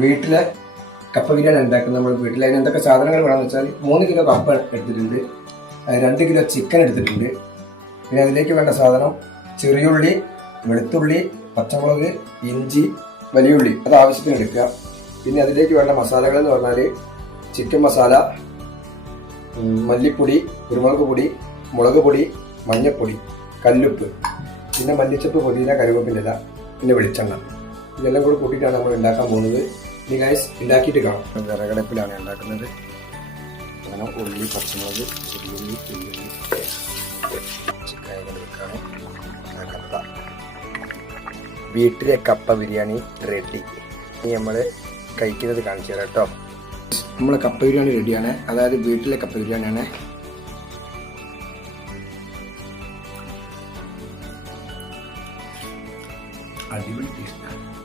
വീട്ടിലെ കപ്പ ബിരിയാണി ഉണ്ടാക്കുന്നത് നമ്മൾ വീട്ടിൽ അതിന് എന്തൊക്കെ സാധനങ്ങൾ വേണമെന്ന് വെച്ചാൽ മൂന്ന് കിലോ കപ്പ എടുത്തിട്ടുണ്ട്. രണ്ട് കിലോ ചിക്കൻ എടുത്തിട്ടുണ്ട്. പിന്നെ അതിലേക്ക് വേണ്ട സാധനം ചെറിയുള്ളി വെളുത്തുള്ളി പച്ചമുളക് ഇഞ്ചി വലിയുള്ളി. അത് ആവശ്യത്തിന് എടുക്കുക പിന്നെ അതിലേക്ക് വേണ്ട മസാലകൾ എന്ന് പറഞ്ഞാൽ ചിക്കൻ മസാല മല്ലിപ്പൊടി കുരുമുളക് പൊടി മുളക് പൊടി മഞ്ഞൾപ്പൊടി കല്ലുപ്പ്. പിന്നെ മല്ലിച്ചപ്പ് പൊതിയില കരുവേപ്പിന്റെ ഇല പിന്നെ വെളിച്ചെണ്ണ. ഇതെല്ലാം കൂടെ കൂട്ടിയിട്ടാണ് നമ്മൾ ഉണ്ടാക്കാൻ പോകുന്നത്. ഇനി ഗൈസ് ഉണ്ടാക്കിയിട്ട് കാണാം. വിറകടപ്പിലാണ് ഉണ്ടാക്കുന്നത്. അങ്ങനെ ഉള്ളി പച്ചമുളക് ഉള്ളി ഉള്ളി. ചിക്കൻ വെക്കാണ് കപ്പ. വീട്ടിലെ കപ്പ ബിരിയാണി റെഡി ഇനി നമ്മൾ കഴിക്കുന്നത് കാണിച്ചു തരാം കേട്ടോ. നമ്മളെ കപ്പ ബിരിയാണി റെഡിയാണ് അതായത് വീട്ടിലെ കപ്പ ബിരിയാണിയാണ്. al nivel